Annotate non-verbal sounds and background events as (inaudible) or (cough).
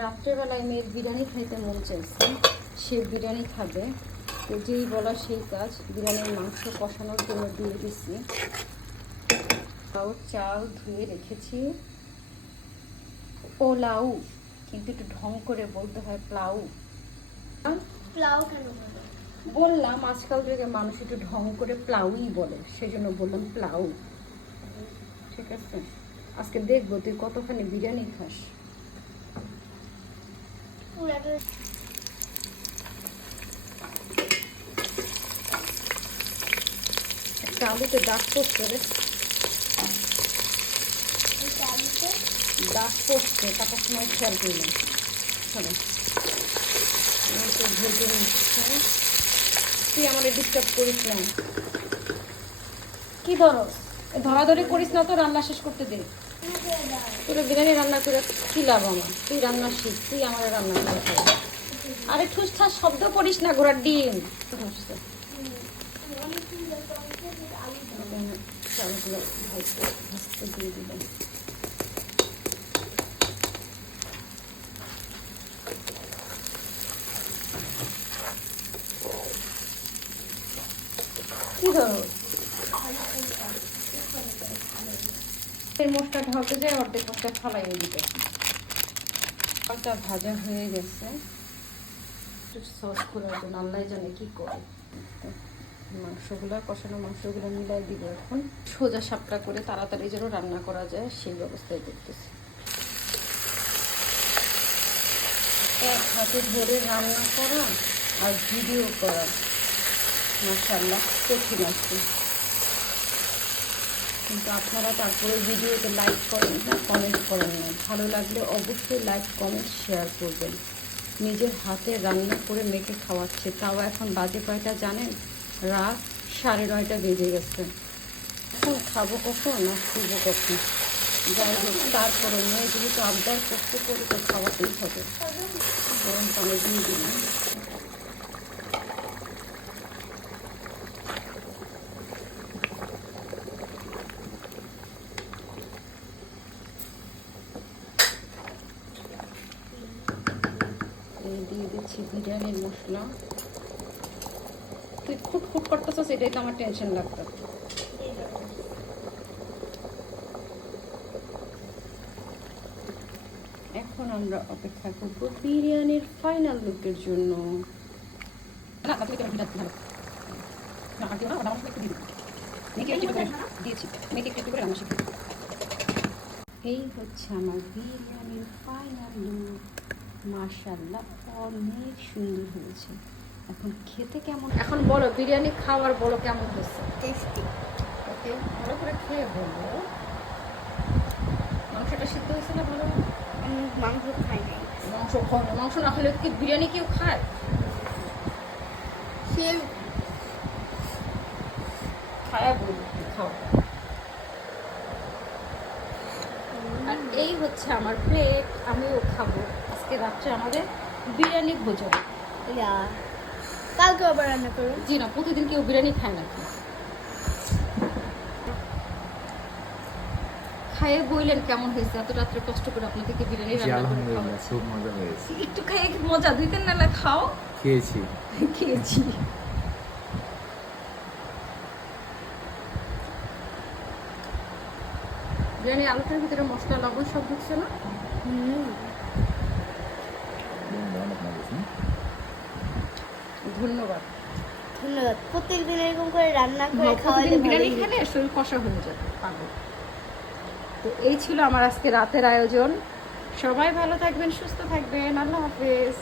রাত্রেবেলায় মেয়ের বিরিয়ানি খাইতে মন চাইছে সে বিরিয়ানি খাবে। তো যেই বলা সেই কাজ বিরিয়ানির মাংস কষানোর জন্য দিয়ে দিচ্ছি তাও চাল ধুয়ে রেখেছি। পোলাউ কিন্তু একটু ঢং করে বলতে হয় প্লাউ। প্লাউ কেন বললাম আজকাল থেকে মানুষ একটু ঢং করে প্লাউই বলে সেই জন্য বললাম প্লাউ। ঠিক আছে? আজকে দেখব তুই কতখানি বিরিয়ানি খাস। একটা আলুতে দাগ পড়ছে রে। দাগ পড়ছে কাটার সময় খেয়াল করলাম। তো ভেজে নিচ্ছি। তুই আমাদের ডিস্টার্ব করিস কি ধরো ধরাধরি করিস না তো, রান্না শেষ করতে দে। তোর বিরিয়ানি রান্না করে কি লাভ আমার? তুই রান্না শিখ, তুই আমার রান্না করে আরে ঠুস ঠাস শব্দ করিস না, ঘোড়ার ডিম। কি এর মোষটা ঢালতে যায় অর্ধেক মোষটা ফালাইয়ে দিতে। ওটা ভাজা হয়ে গেছে। একটু সস করার জন্য, আল্লাহ জানে কি করে। মাংসগুলো, কষানো মাংসগুলো মিলাই দিব এখন। সোজা সাপটা করে তাড়াতাড়ি যেন রান্না করা যায়, সেই ব্যবস্থায় করতেছি। এক হাতে ধরে রান্না করা আর ভিডিও করা। মাসাল্লাহ কঠিন আছে কিন্তু আপনারা তারপরে ভিডিওতে লাইক করেন না কমেন্ট করেন না। ভালো লাগলে অবশ্যই লাইক কমেন্ট শেয়ার করবেন। নিজের হাতে রান্না করে মেখে খাওয়াচ্ছে। তাও এখন বাজে কয়টা জানেন? রাত সাড়ে নয়টা বেজে গেছে। এখন খাব কখন না শুবো কখন? যাই হোক, তারপরে মেয়ে যেহেতু আবদার করতে করে তো খাওয়াতেই হবে। গরম পানি দিয়ে দিলাম এই দিয়ে দিচ্ছি বিরিয়ানির মশলা। তুই খুট খুট করতেছিস, এটাই তো আমার টেনশন লাগতো। এখন আমরা অপেক্ষা করব বিরিয়ানির ফাইনাল লুকের জন্য। দিয়ে। একটু এই হচ্ছে আমার বিরিয়ানির ফাইনাল লুক মাশাল্লাহ অনেক সুন্দর হয়েছে। এখন খেতে কেমন? এখন বলো বিরিয়ানি খাওয়ার বলো কেমন হয়েছে? টেস্টি। ওকে ভালো করে খেয়ে বলো। মাংসটা সিদ্ধ হয়েছে না ভালো? মাংস খাই নাই। মাংস খাও না। মাংস না হলে কি বিরিয়ানি কেউ খায়? সে খায় বলি খাও আর এই হচ্ছে আমার প্লেট আমিও খাব। আজকে রাত্রে আমাদের বিরিয়ানি ভোজন। কালকে আবার রান্না করো। জি না প্রতিদিন কেউ বিরিয়ানি খায় নাকি খায়ে বইলেন কেমন হয়েছে? এত রাত্রে কষ্ট করে আপনাদেরকে বিরিয়ানি রান্না করে আলহামদুলিল্লাহ খাওয়াচ্ছি। খুব মজা হয়েছে। একটু খাইয়ে মজা? দুই তিন নালা খাও। খেয়েছি। (laughs) খেয়েছি। বিরিয়ানি আলুটার ভিতরে মশলা লবণ সব ঢুকছে না? ধন্যবাদ। ধন্যবাদ। প্রত্যেকদিন এরকম করে রান্না করে হ্যাঁ, বিরিয়ানি খেলে শরীর কষা হয়ে যাবে পাগল। তো এই ছিল আমার আজকে রাতের আয়োজন। সবাই ভালো থাকবেন সুস্থ থাকবেন। আল্লাহ হাফেজ।